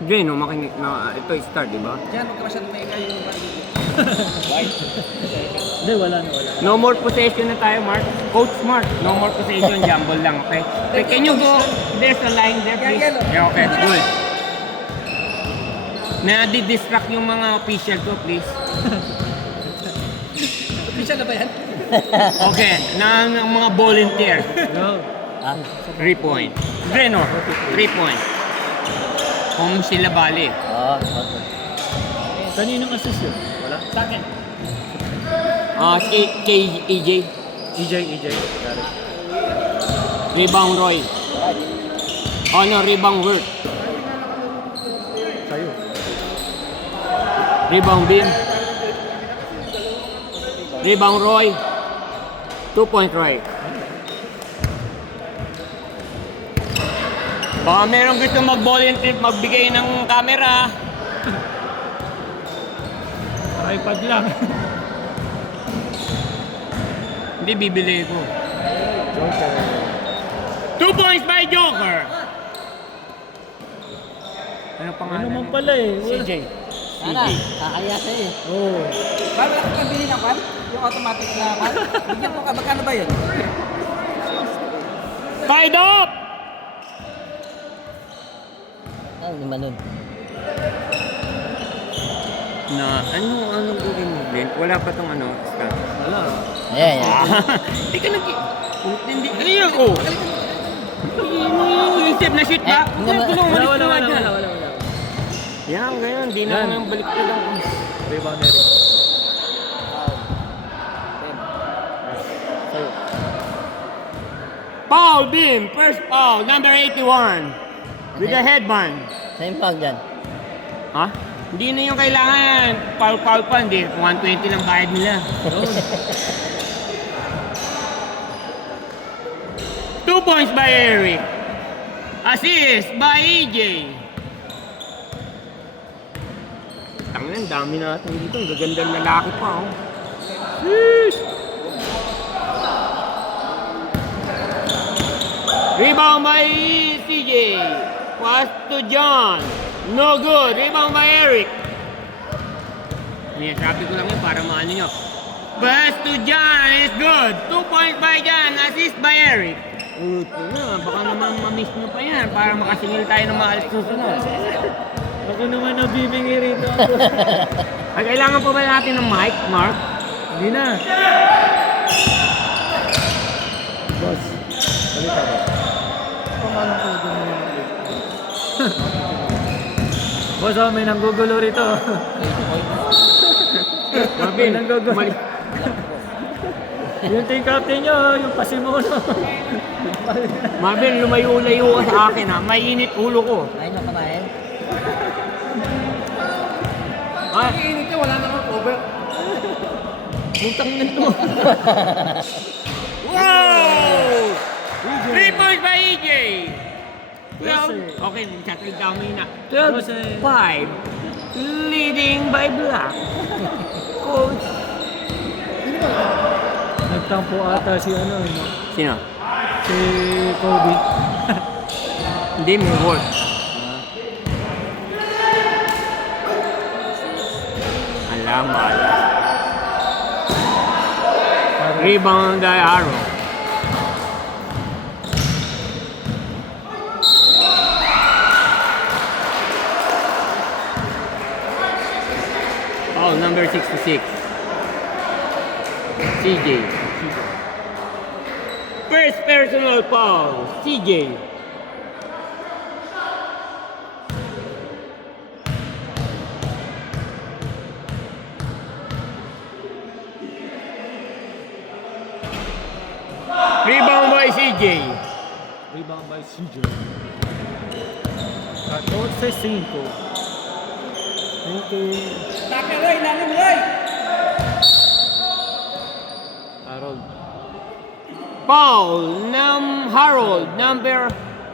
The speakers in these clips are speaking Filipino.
Hindi, no, makinig na ito start, di ba? Diyan, huwag ka masyadong maingay yung White. Hindi, wala na. No more possession na tayo, Mark. Coach Mark, no more possession, jumble lang, okay? Okay, can you go? There's a line there, please. Yeah, okay, good. Na-distract yung mga official ko, please. Official na ba yan? Okay, ng mga volunteer. No. 3 point. Dreno, 3 point. Kung sila bali. Okay. Kaninong assist yun? Wala? Sa akin. Kay EJ. EJ. Got it. Rebound Roy. Oh no, rebound Wirt. Sa'yo. Rebound Beam. Rebound Roy. 2 point Roy. Baka meron gusto mag-volunteer, magbigay ng camera. iPad lang. Hindi, bibili ko. Joker. 2 points by Joker. Ano pangalan? Ano naman pala eh. CJ. Sana, kakaya sa'yo eh. Oo. Ba, wala kang pambili ng kwan? Yung automatic na kwan? Bigyan mo ka, magkano ba yun? Tied up! Ano naman nun? Na, anong gawin mo, Glenn? Wala pa tong ano, start. Wala. Ayan. Hindi ka nag... Hindi, ayun ko. Yung step na shoot ba? Wala. Yan, ngayon, di na Yan. nang balik ka lang. Rebound Eric. Sa'yo. Foul, Beam, first foul, number 81. With the headband. Sa'yo foul dyan. Ha? Hindi na yung kailangan. Foul pa, hindi. 120 lang bayad nila. 2 points by Eric. Assist by EJ. Tangin, dami natin dito. Ang gagandang lalaki pa, oh. Sheesh! Rebound by CJ. Pass to John. No good. Rebound by Eric. Sabi ko lang yun para maano nyo. Pass to John. It's good. 2 points by John. Assist by Eric. Ito na. Baka naman mamiss nyo pa yan para makasingil tayo ng mga alis susunod. Ako naman nabibingi rito. Ay, kailangan pa ba natin ng mic, Mark? Hindi na. Boss. Balita ba? Paano ko gano'n yung Boss, may nanggugulo rito. Marvin, nanggugulo. Yung team captain nyo, yung pasimuno. Marvin, lumayo-layo ka sa akin ha. Mainit ulo ko. Ayun ang kamahin. Ah, Iinit niya, wala namang cover. butang na ito. Wow! 3 points by EJ. Well, okay, settle down muna. 12-5. Leading by Black. Coach. Nagtampo ata si ano, Sino? si Kobe. Hindi, may work. Alam, bala. Rebound by Arrow. Oh, number 66. CJ. First personal foul, CJ. Rebound by CJ. Rebound by CJ. 14-5. Thank you. Tapos, Roy, lalim, Roy! Harold. Foul, Harold, number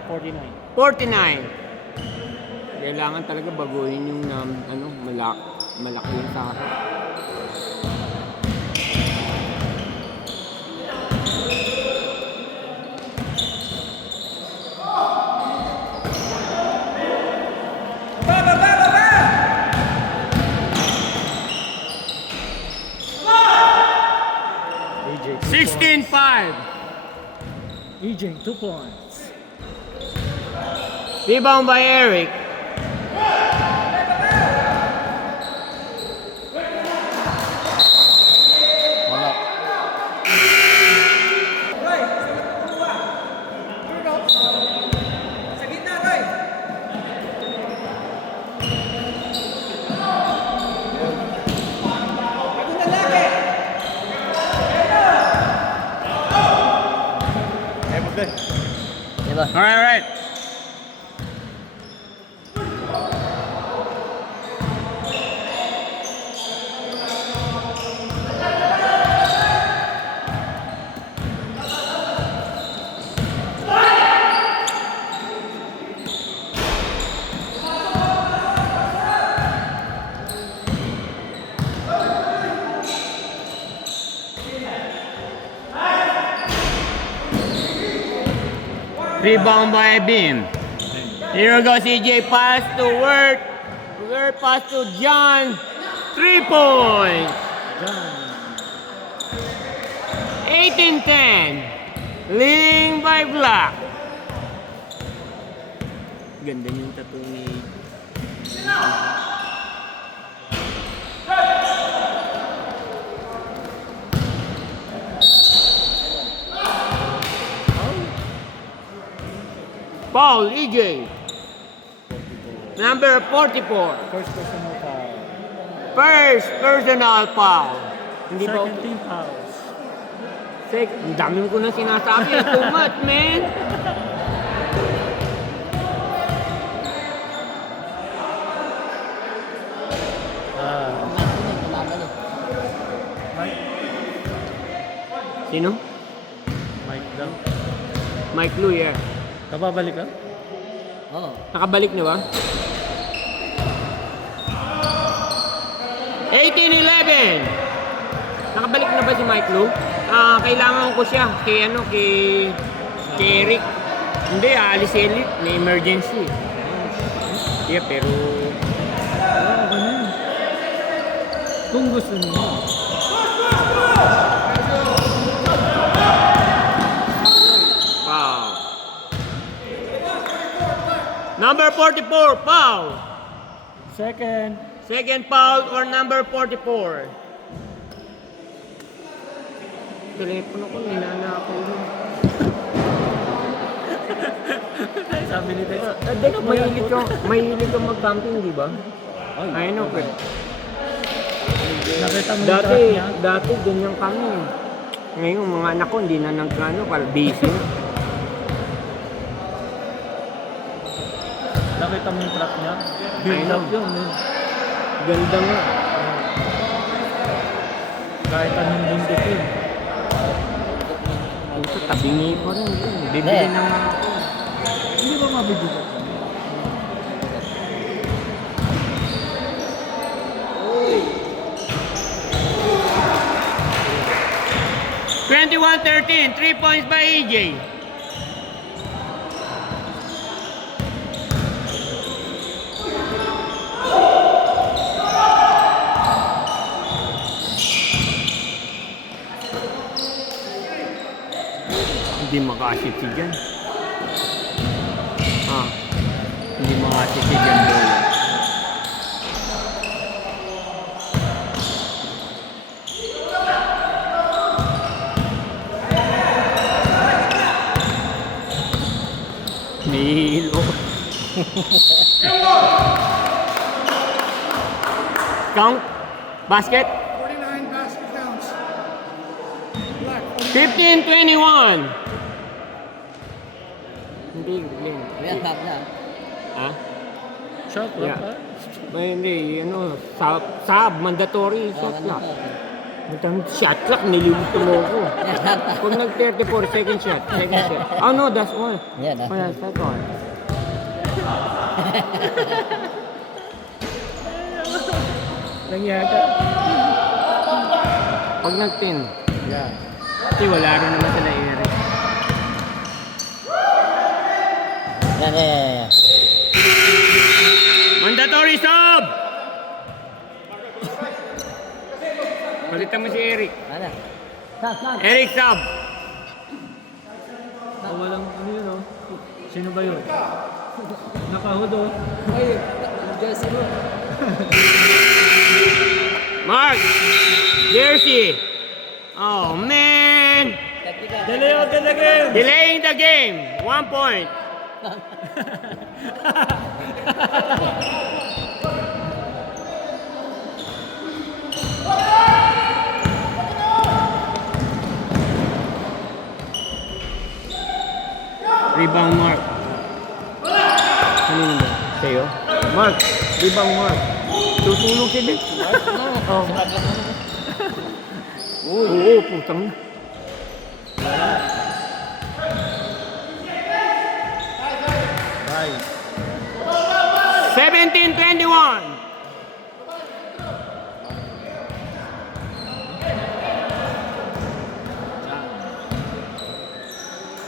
49. 49. Kailangan talaga baguhin yung malaki yung tao. EJ, 2 points. Rebound by Eric. Wala. Sa gitna, Roy! Bagong lalaki! Diba? Alright, alright. Rebound by Beam. Here goes CJ. Pass to Wirt. Wirt pass to John. 3 points. John. 18-10. Leading by Black. Ganda yung tattoo ni... Foul, EJ. Number 44. First personal foul. First personal foul. Hindi ba? Second team fouls. Ang dami ko na sinasabi. Too much, man. Tumagal eh. Mike. Sino? Mike daw. Mike Lou, yeah. Kababalik ka? Oo. Nakabalik na ba? 18-11. Nakabalik na ba si Mike Lou? Kailangan ko siya kay Eric. Hindi, alis si Elite. May emergency. Yeah, pero... Ano yun? Kung gusto niyo. Foul. Number 44, foul. Second. Second foul or number 44. Telepono ko, ninanakaw yun. Sabi ni Tex. Mahilig ka mag-camping, di ba? I know, pero Nakita mo yung truck niya? dati ganyan kami. Ngayon, mga anak ko, hindi na nag-ano, para busy na. Nakita mo yung truck niya? I Build know. up yun eh. Ganda nga. Kahit anong bundok yun. Ito, tabingi ko rin. Bibili na nga ako. Hindi ba mabibigat? 21-13, 3 points by EJ. Hindi makasip si Jan. Hindi makasip si Jan doon. Nihilo. Count. Basket. 49 basket counts. Black. 15-21. Hindi, Glenn. Kaya half na. Ha? Shot lang Yeah. pa? Hindi, sub, mandatory shot Ano clock. pa? Shot clock, nililito mo ko. Yeah, half na. Pag nag-34, second shot. Oh no, that's one. Yeah, that's Oh, that's that one. Nangyari ka? Pag nag-10, Yeah. kasi wala rin naman sila Eric. Yeah. Mandatory sub! Balitan mo si Eric. Ano? Saan? Eric sub! walang ano yun, oh. Sino ba yun? Nakahood, oh. Ay, jersey mo. Mark! Jersey! Oh, man! Delay out the game! Delaying the game. 1 point. Rebound Mark. Kanino ba? Sa'yo? Mark, rebound Mark. Tutulog si Dick. Oh. Oo, putang. Bye. 17-21.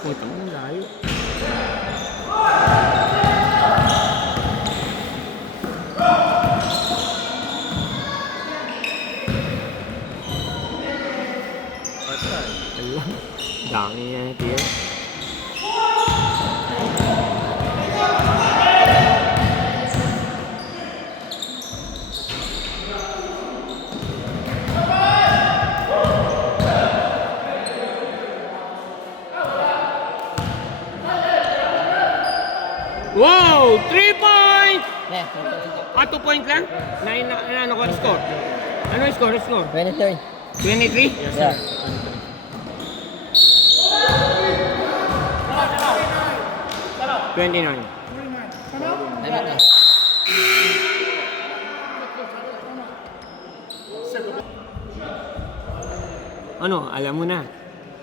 Putang, ang layo. Ayun. Dami niya yung tiyo. Wow! 3 points! Yeah, 2 point lang? Ano ko score? Ano yung score? 23. 23? Yeah. Twenty-nine. Ay, bata. Ano? Alam mo na.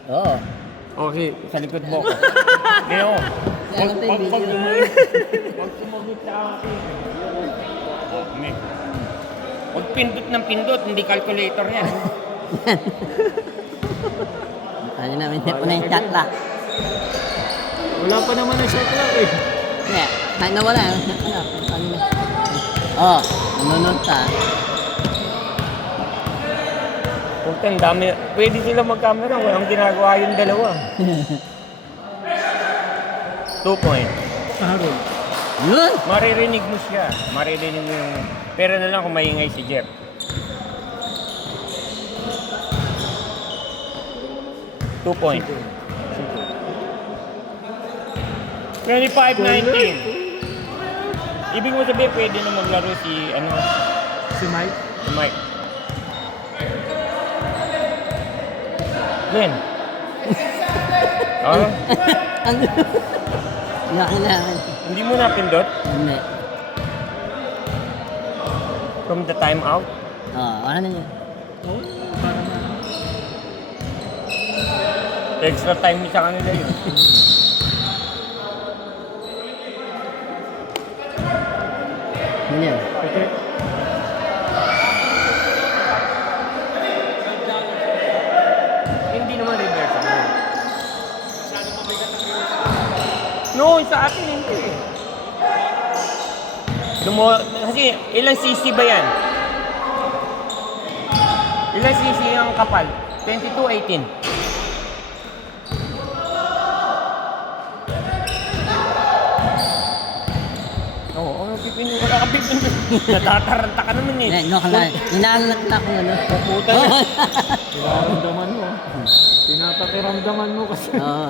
Oo. Okay, sa likod mo. Leo, Kaya lang tayo video. Huwag sumugit sa akin. Huwag pindot ng pindot, hindi calculator yan. Ano namin, hindi po na yung chat lock. Wala pa naman ang shot clock, eh. Kaya, kahit nawala, Oo, nanonood ka. Puta, ang dami. Pwede sila mag-camera, walang ginagawa yung dalawa. 2 point. Harold. Yun! Maririnig mo siya. Maririnig mo yung... Pero na lang kung maingay si Jeff. 2 point. 25-19. Ibig mo sabihin, pwede na maglaro si, Si Mike. si Mike. Glenn. Oh, Ano? Kailangan. hindi mo napindot Hindi. from the timeout. Oo, ano na yun? Oo, para na. Extra time ni sa kanila yun. Ano yun? Okay. Hindi naman reverse. No, sa akin hindi. Kasi ilang cc ba yan? Ilang cc ang kapal? 22-18. Oo, pipindot ka kakapipindot. Natataranta ka naman eh. Hindi, no, kala. Inaalat na ako ano. Puta na. Pinaramdaman mo. Pinapakiramdaman mo kasi. Oo.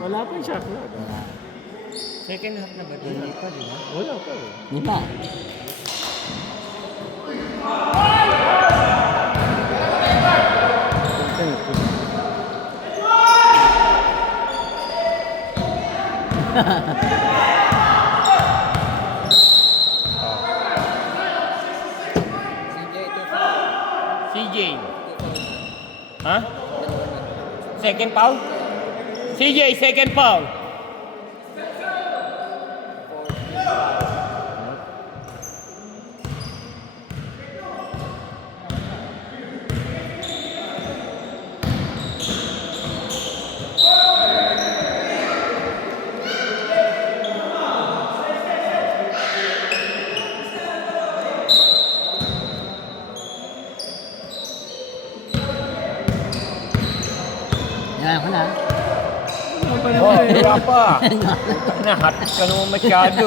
Wala pa yung shot clock. Second half na ba? Hindi pa, di ba? Wala pa, eh. Di ba? CJ. Ha? Second foul? CJ, second foul. Yan ako na. Wala pa Oh, naman eh. wala pa. Nahatak ka naman masyado.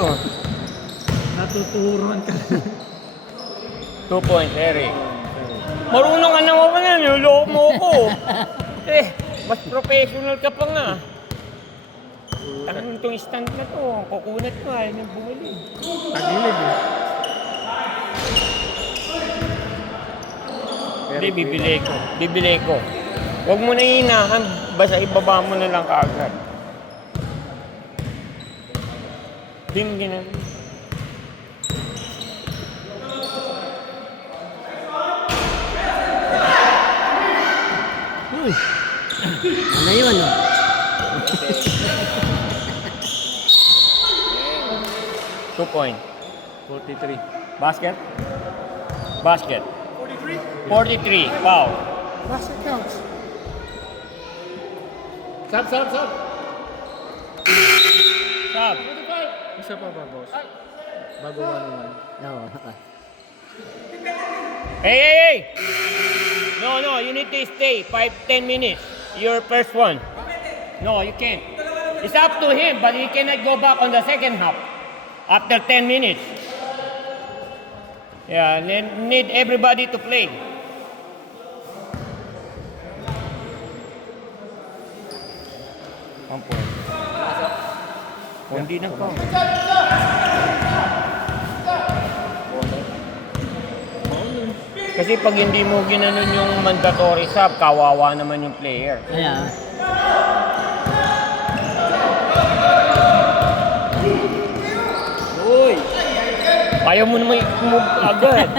Natuturuan ka. 2 points, Eric. Marunong ka naman pa yan, niloko mo ko. Mas professional ka pa nga. Tangan itong stand na to, kukunat mo, ayaw niyang bumili. Tagilid eh. Hindi, bibili ko. Huwag mo na hinahan, basta ibaba mo na lang kaagad. Ding, ginag. Uy! Ano yun, no? Two point. 43. Basket? Basket. 43. Foul. Basket counts. Sab. Stop. Isa pa ba, boss? Bago 1-1. Oo. Hey! No, you need to stay 5-10 minutes. Your first one. No, you can't. It's up to him, but he cannot go back on the second half after 10 minutes. Yeah, need everybody to play. One point. Hindi na ko. Kasi pag hindi mo ginanon yung mandatory sub, kawawa naman yung player. Kaya, Uy! Ayaw mo naman i-move agad.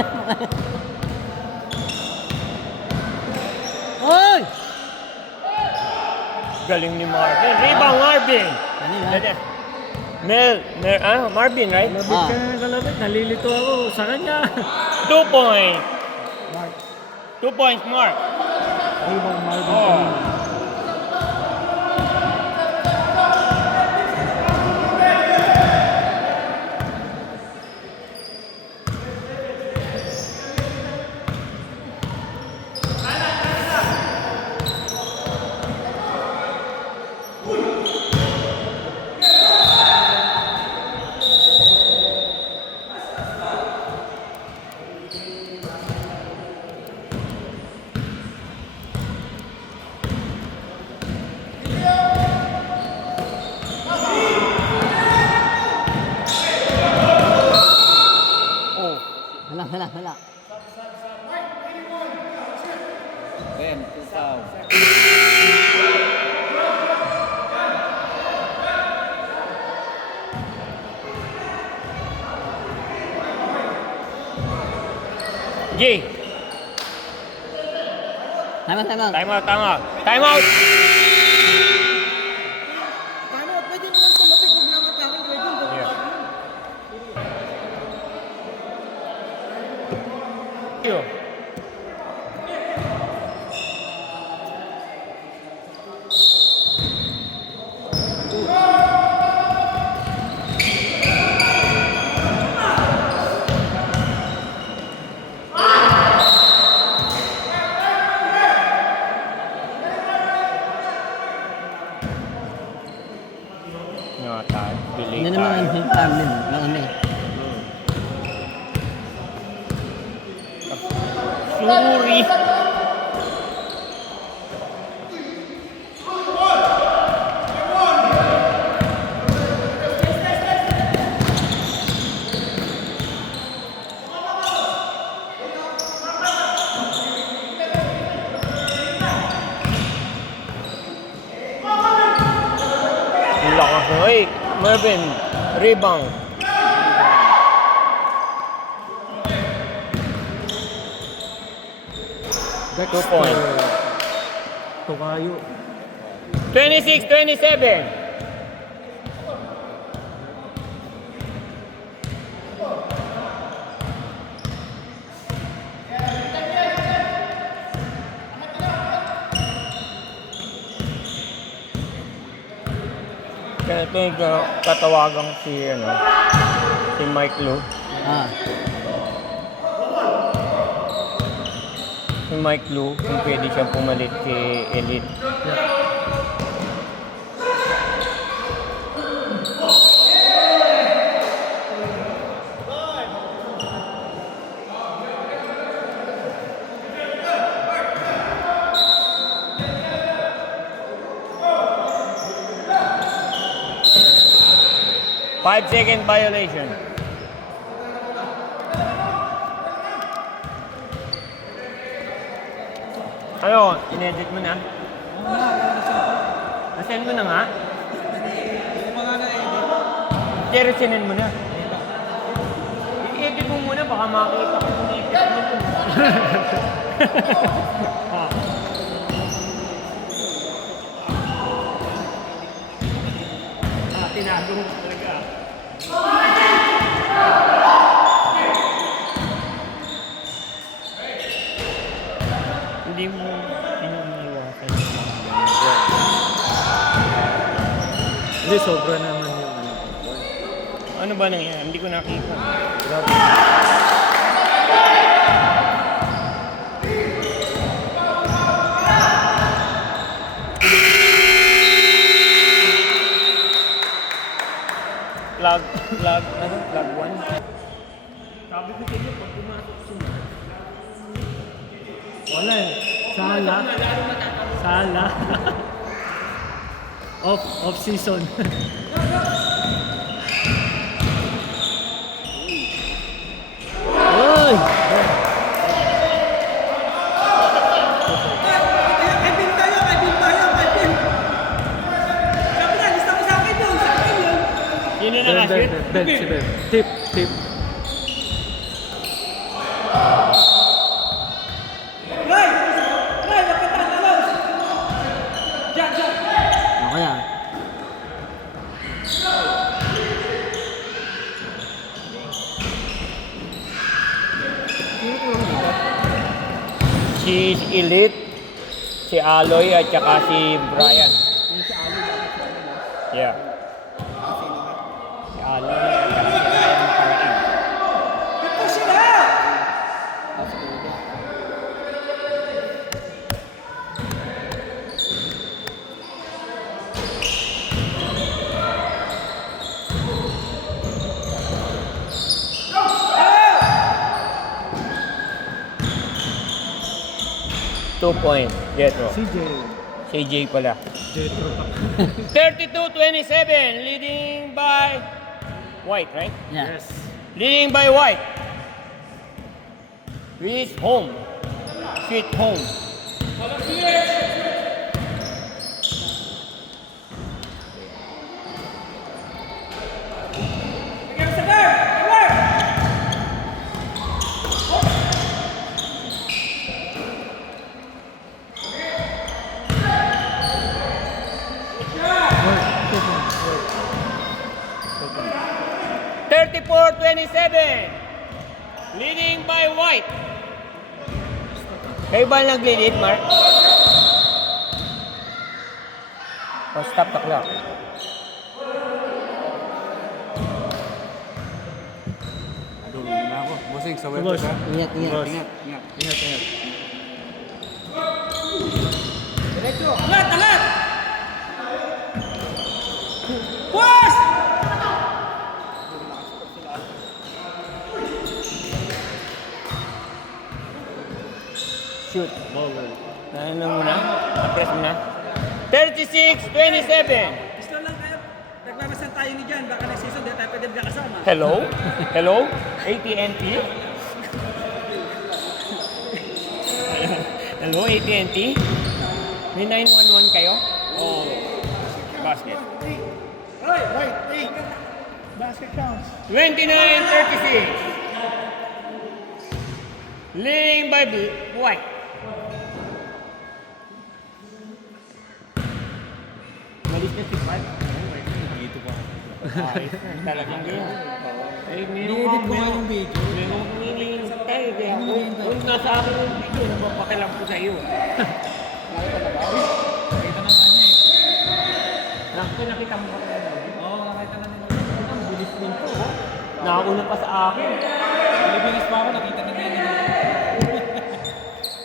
Oy! Galing ni Marvin. Rebound, Marvin! Ano yun? Marvin, right? Labit ka na kalabit. Nalilito ako sa kanya. 2 points. 2 points, Mark. Rebound, Marvin. Oh. Oh. Wala. Ben, 2 fouls. G. Tama. Time out. Time out. Time out, pwede naman tumabi kung naman takin, pwede yung Yeah. Yo. Delay Ano naman tayo. yung farming? Ano eh? Suri. Lakas mo. Hey, Mervin. Rebound. Dexter. 2 points. Tukayo. 26-27. Ganito yung katawagan si Mike Lou. Ah. Si Mike Lou, kung pwede siyang pumalit kay Elite. 5-second violation. Ano, in-edit mo na? Nasend mo na nga? Hindi mo nga na-edit. Pero sinend mo na. I-edit mo muna, baka makita ko yung ipit mo dun. Tinago mo talaga. Hindi mo iniiwasan. Hindi, sobra naman yung ano. Ano ba nangyari? Hindi ko nakita. Grabe. Plug 1. Sabi ko sa inyo, pag pumasok siya, Wala eh. Sala. Sala. Off season. Oy! Kay Bin tayo, kay Bin tayo, kay Bin. Sabi na, lista mo sa akin yun, sa akin yun. yun na nakasweet. Ben, si Ben. Tip, tip. Ray! Ray, wag ka tatalos. Diyan, diyan. Ako yan. Si Elite, si Aloy at saka si Brian. Yeah. Si Aloy at saka si Brian Makaraig. Ito sila! 2 point. Jetro. CJ. CJ pala. Jetro pa. 32-27, leading by White, right? Yeah. Yes. Leading by White. Reach home. Sweet home. Bigyan sa guard! Guard! Work. Work. 34-27. Leading by White. Kayo ba nag-lead, Mark? O stop the clock. Boss. Ingat, ingat, Boss. ingat. Ingat, ingat. Diretso! Angat! Angat! Push! Shoot. Bowler. Ano mo na? Press mo na? 36-27. Gusto lang kayo. Nagmamasan tayo ni Jan. Baka next season, di tayo pwede magkakasama. Hello? Hello? AT&T? Hello, AT&T? May 911 kayo? Oh. Basket. Hoy! Wait! Wait! Basket counts. 29-36. Leading by White. Malis na si White. Dito pa. Talagang yun. Ni-edit ko nga yung video. Meron kong hinihintay. Kaya kung nasa akin yung video, napapakilam ko sa iyo. Nakita na nga niya eh. Nakita mo ba? Oo, nakita na nila. Ang bilis din to. Nakauna pa sa akin. Pilipinas pa ako, nakita na nila.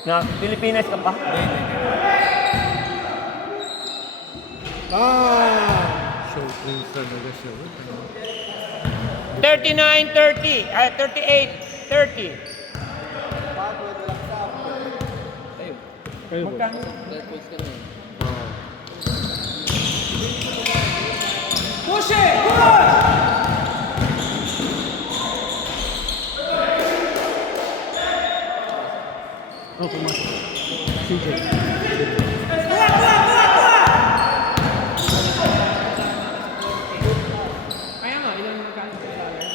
Na Pilipinas ka pa? Show queens talaga siya. 39-30. 38-30. Kayo ba? Push it! Push! Oh, pumasok. CJ. Kaya nga, ilan magkano sa salary?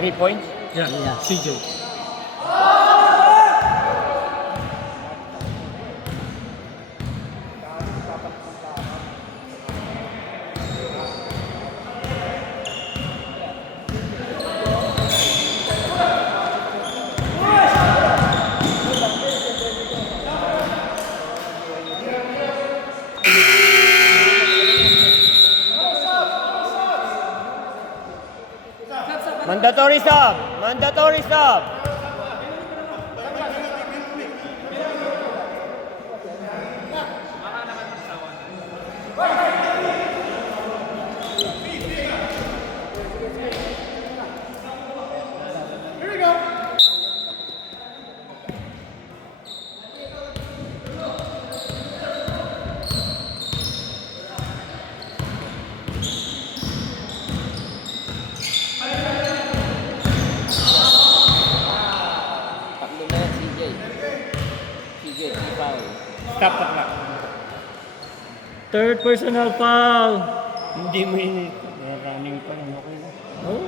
Three points? Yeah, Yeah. CJ. Mandatory stop! Mandatory stop! Tatlo na yan, CJ. CJ, foul. Stop the clock. Third personal foul. Hindi mo yun. Running pa rin. Okay na. Oh.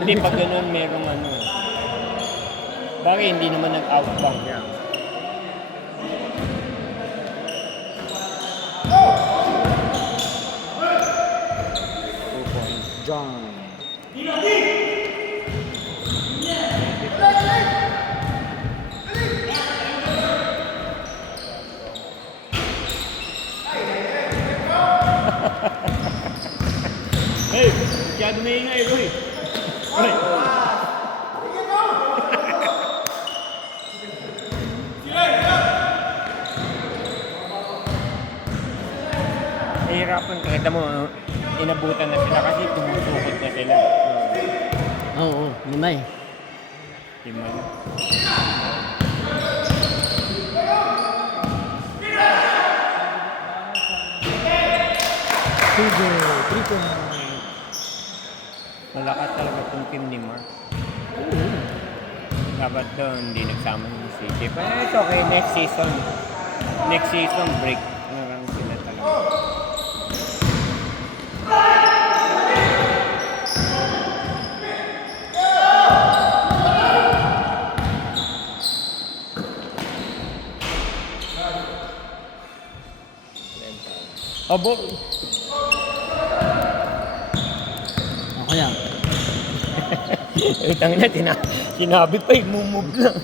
Hindi, pag ganun merong ano. Bakit hindi naman nag-outbound? Yeah. John. Hey! Masyado na ingay, Roy. Roy. Nahihirapan ka. Kita mo, inabutan na sila kasi tumusukot na sila. Oo, lima eh. Lima na. CJ, 3 points. Malakas talaga itong team ni Mark. Dapat doon, hindi nagsama ni CJ. Pero it's okay, next season. Next season, break. Nalang sila talaga. Abo! Ako yan. Utang na, sinabi pa, move lang.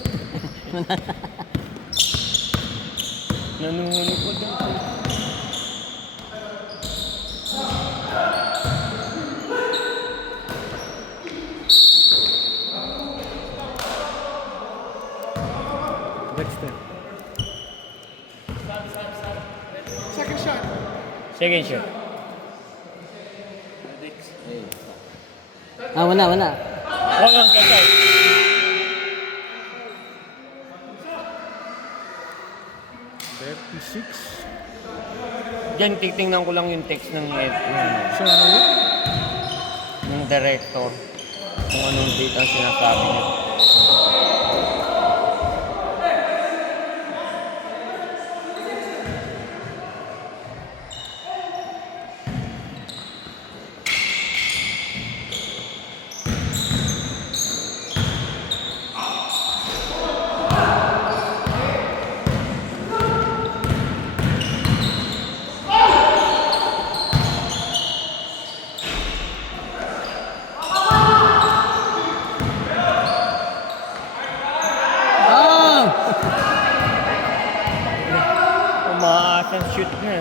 Nanuhuli ko dyan. Dexter. Second shot. Ah, wala. Walang kasal. Diyan, titingnan ko lang yung text ng director. Kung anong date ang sinasabi niya. Umaasang shoot na.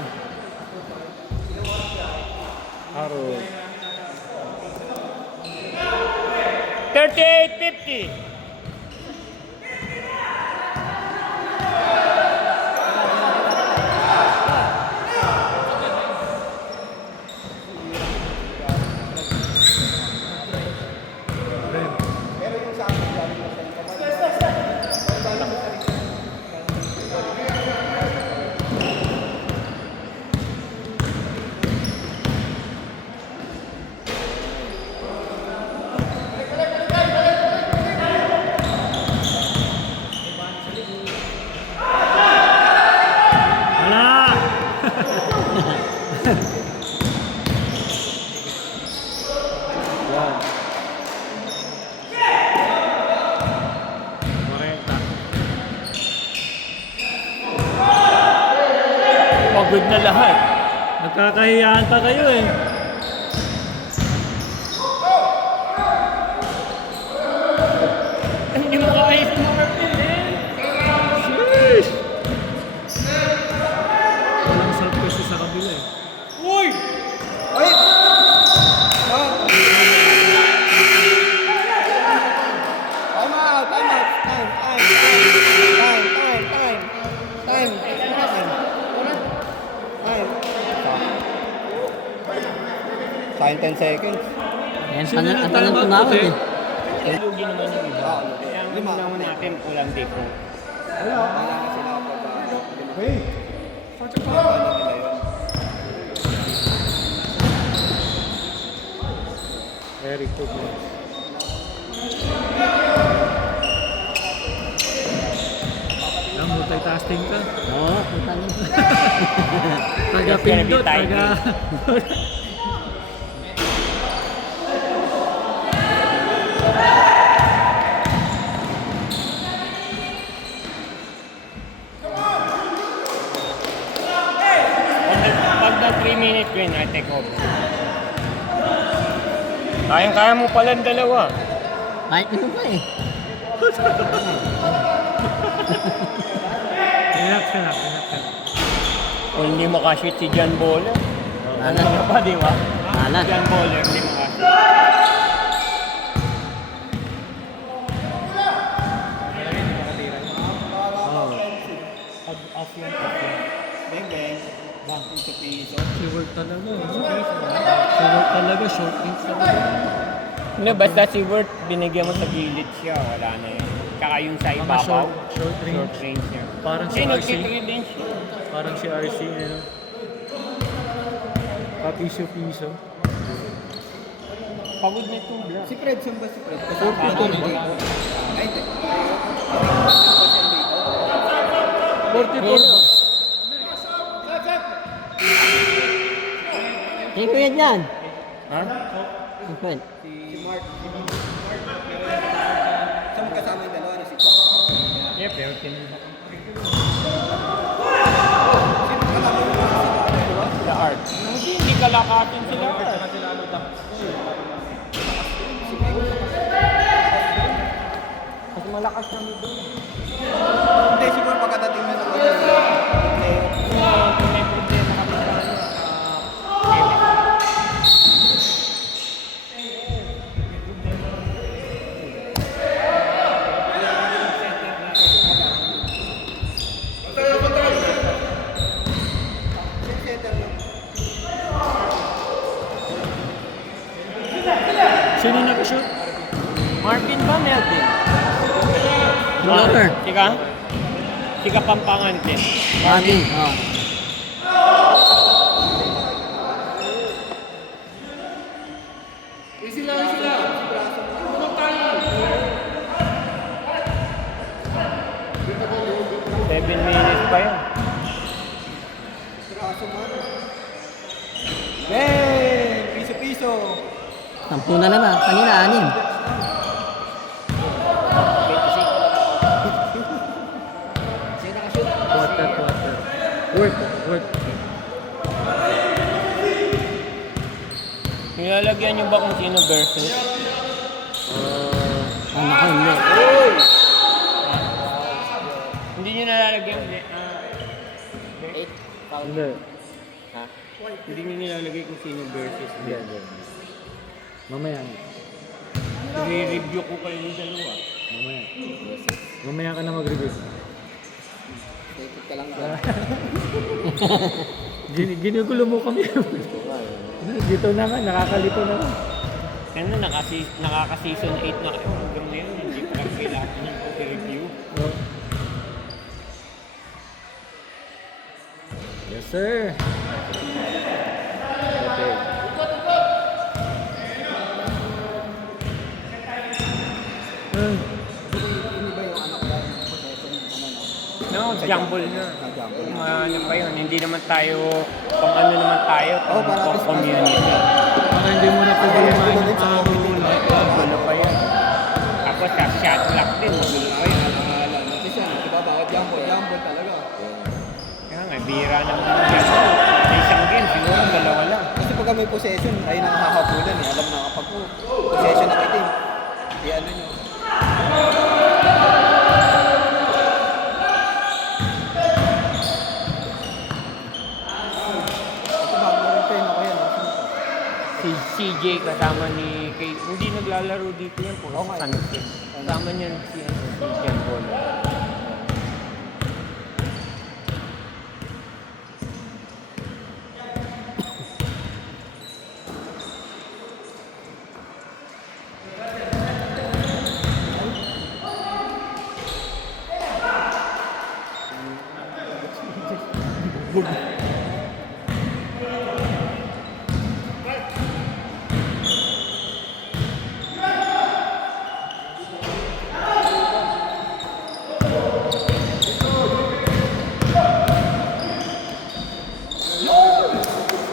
Aro. 38-50. Wala! One. 40. Pagod na lahat. Nagkakahiyaan pa kayo eh. Hindi mo kaya si Marvin eh. Sheesh! Walang sarap kasi sa kabila eh. Uy! Ay! Oh. Time out! Time out! Time! Time! Time! Time! Time! Time! Time! 10 seconds. Ayan, Sino ang nang tagal tama, tumawag puti? eh. Lugi naman yung iba. Kaya ang Lima. ginawa natin ulang dito. Kailangan sila pag... Hey! Very good. Alam, multitasking ka. Oo, punta niyo. Taga It's gonna be pindot, tidy. taga... Pag na 3 minutes win, I take over. Kayang-kaya mo pala ang dalawa. Kahit ano pa eh. Relax ka na, relax ka na. Kung hindi makashoot si John Bowler. Wala. Ano na pa, di ba? Wala. John Bowler, hindi makashoot. Oh. Off yan, off yan. Bang bang! Bang! Piso-piso. Si Word talaga. Si Word talaga, short games talaga. Hindi, basta si Wirt, binigyan mo sa gilid siya, wala na yan. Tsaka yung sa Mga ibabaw, short range. short range niya. Parang si Kasi RC. nagtitrade din siya. Parang si RC, ano. Papiso-piso. Pagod na ito, bro. Si Fred, saan ba si Fred? Kasi Pagod Fred, na hindi. ito. Ay, hindi. 44. Take ko yan. Ha? Different. Si Mark. Saan magkasama yung dalawa ni si Yeah, pero tinulak. Sino kasama yung dalawa? Sila Art. Hindi kalakatin sila Art. Mas malakas kami doon. Hindi, siguro pagkadating na ng Kung may problema kami sa ano, Sino yung nakashoot? Marvin ba, Melvin? Blower. Sika? Sika Pampangante. Marvin. Oh. Easy lang, easy lang. 7 minutes pa yun. Braso man. Bang! Piso-piso. 10 na naman. Kanina, 6. Sino nakashoot? Quarter. Word. Nilalagyan niyo ba kung sino versus? Oh, naku, hindi. Hindi niyo nalalagyan. Hindi. Ha? Hindi niyo nilalagay kung sino versus. Mamaya. I-review ko kayo yung dalawa. Mamaya. Mamaya ka na mag-review. Ikot ka lang dyan. Ginugulo mo kami. Dito naman, nakakalito naman. Ano, nakaka-season 8 na kayo. Hanggang ngayon, hindi pa kailangan yung review. Oh. Yes, sir. Okay. Ini ba yung ano ko lang? No, jumble na. Jumble. Ano pa yun, hindi naman tayo, pang ano naman tayo, Oh, para pang business. community. Baka hindi mo na problemahin yung pangahuli. Ano pa yan? Tapos shot clock din, magulo pa yun. Alam natin siya. Diba bakit jumble? Jumble talaga. Kaya nga, bira naman yan. Sa isang game, siguro dalawa lang. Kasi pag may possession, ayun ang hahapunan eh. Alam na kapag possession na itim. Di ano nyo. Ito bago rin pa yun ako yan. Si CJ kasama ni kay hindi naglalaro dito yan po. Oo nga. San Jose. Kasama niyan si Jan Bolo.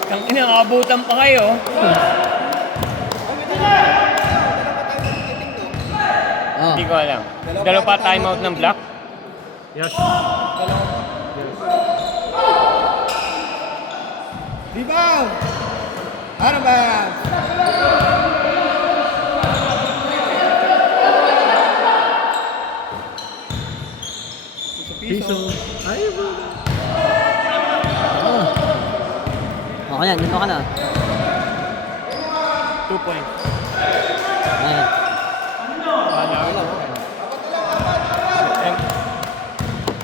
Ang inaabutan pa kayo. Oh. Hindi ko alam. Dalawa pa timeout ng block. Yes. Rebound! Ano ba? Piso. Ay, bro. Oh. Okay yan, dito ka na. 2 points. Ayan.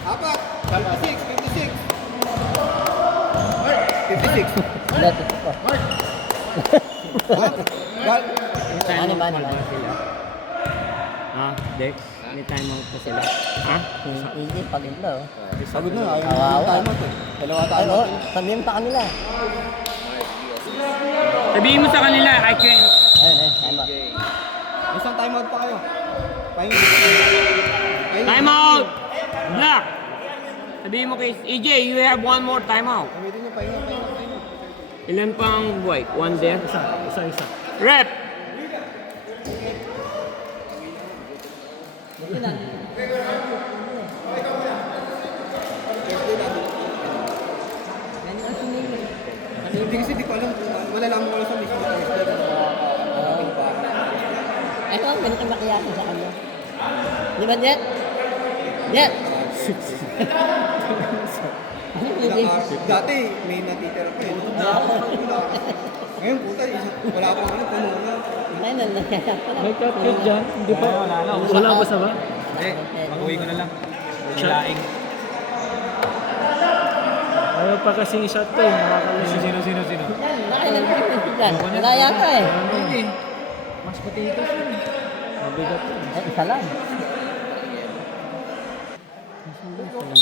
Apat! 56! 56! 56! Ulit, ito pa. Ano ba? Ha? Dex? May timeout pa sila. Ha? Easy, pag-intro. Pagod na, ayaw Kawawa. na time out eh. Dalawa Ay, tayo. oh, sabihin pa kanila. Sabihin mo sa kanila, I can. Ayun, time out. Isang time out pa kayo. Timeout! Block! Sabihin mo kay EJ, you have one more timeout. Gamitin nyo, pahinga. Ilan pang white? One there? Isa. Rep! Hindi kasi di ko alam. Malalaman ko lang sa mismo. Ito, meron kang makiyasa sa kanya. Di ba, Jet? Jet! Ano yung Dati, may natitira pa eh. Ngayon, puta, wala pa ano, puno na. Ay, nangyayap pa lang. May cupcake dyan. Hindi pa. Wala ba sa ba? Uwi ko na lang. Shot. Ayaw pa kasing shot to. Sino? Yan, nakailan pa yung dyan. Wala yata eh. Mas potatoes yun. Mabigat yun. Eh, isa lang. Wala.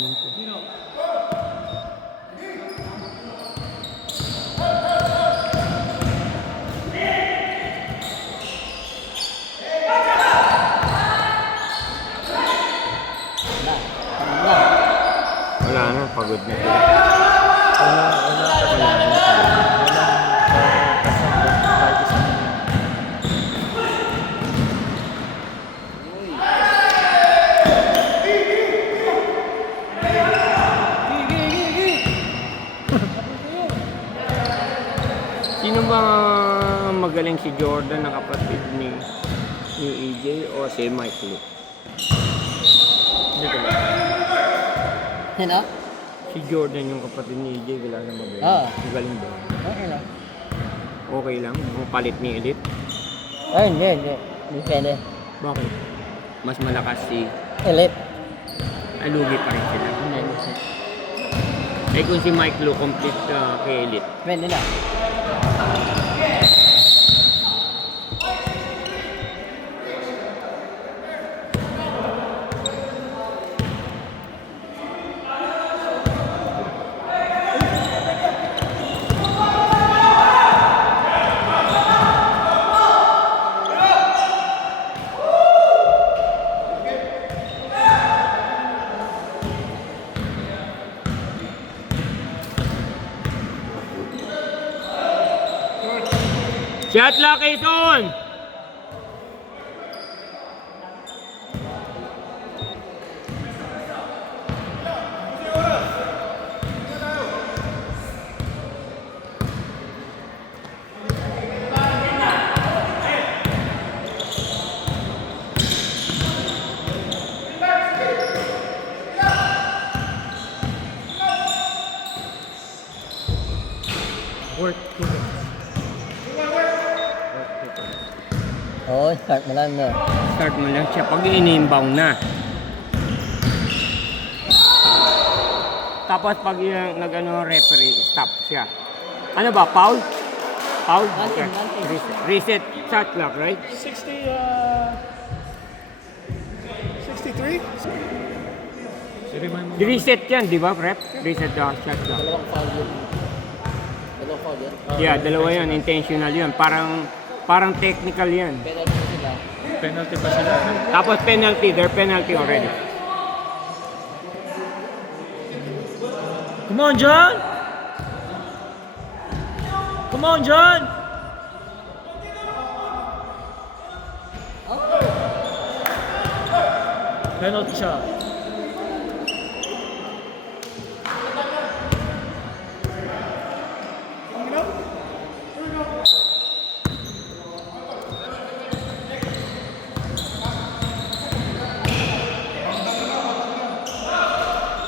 Tanong lang. Wala na, pagod na. Sino ba magaling, si Jordan na kapatid ni EJ o si Mike Luke? Hindi ko alam. Sino? Si Jordan yung kapatid ni EJ, wala na magaling. Oo. Magaling ba? Okay lang. Okay lang, kung palit ni Elite. Ay, hindi. Hindi pwede. Bakit? Mas malakas si... Elite. Ay, lugi pa rin sila. Eh kung si Mike Lu complete kay Elite. Pwede na. Shot lock is on! Work 2 minutes. Oo, start mo lang na. Start mo lang siya pag in-inbound na. Tapos pag yung nag-ano referee, stop siya. Ano ba, foul? Foul? Bunting, Okay. bunting. Reset shot clock, right? 63? I-remind mo. Reset yan, di ba, prep? Reset the shot clock. Dalawang foul yun. Dalawang foul yun. Yeah, dalawa yun, intentional yun. Parang technical yan. Penalty sila. Penalty pa sila. Tapos penalty, they're penalty already. Come on, John! Come on, John! Penalty shot.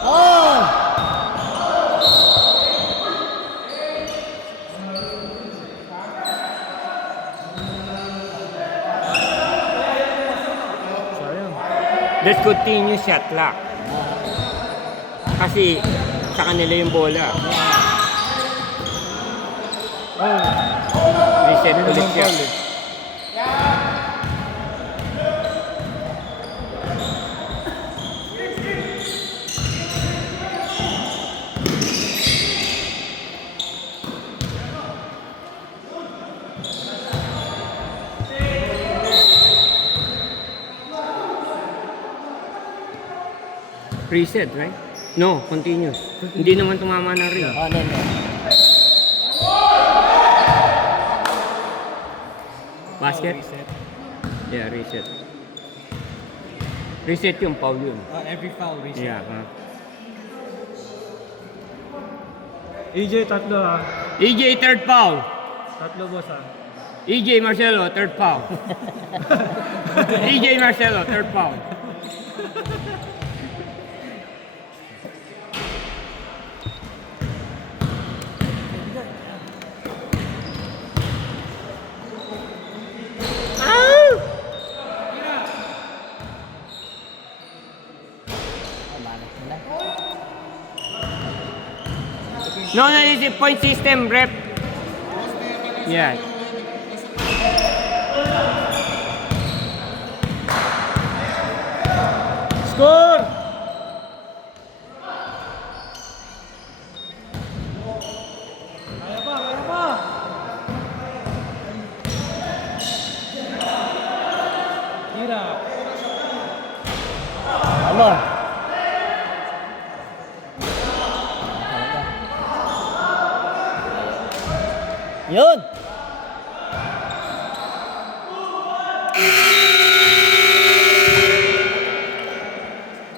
Oh! Sayang. Let's continue shot clock. Kasi sa kanila yung bola. Oh, Reset hindi ulit naman siya. foul eh. Reset, right? No, continuous. Hindi naman tumama ng ring. Oh, no. Basket? Yeah, reset. Reset yung foul yun. Every foul reset. Yeah. EJ, tatlo ah. EJ, third foul. Tatlo, boss ah. EJ Marcelo, third foul. EJ Marcelo, third foul. No, it's a point system, rep. Yeah. Score! Kaya pa, kaya pa! Hirap. Ano? Yun!